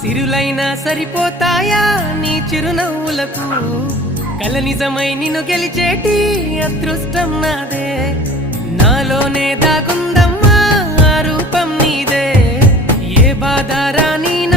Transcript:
సిరులైనా సరిపోతాయా నీ చిరునవ్వులకు కల నిజమై నిన్ను గెలిచేటి అదృష్టం నాదే నాలోనే దాగుందమ్మా ఆ రూపం నీదే ఏ బాధ రాని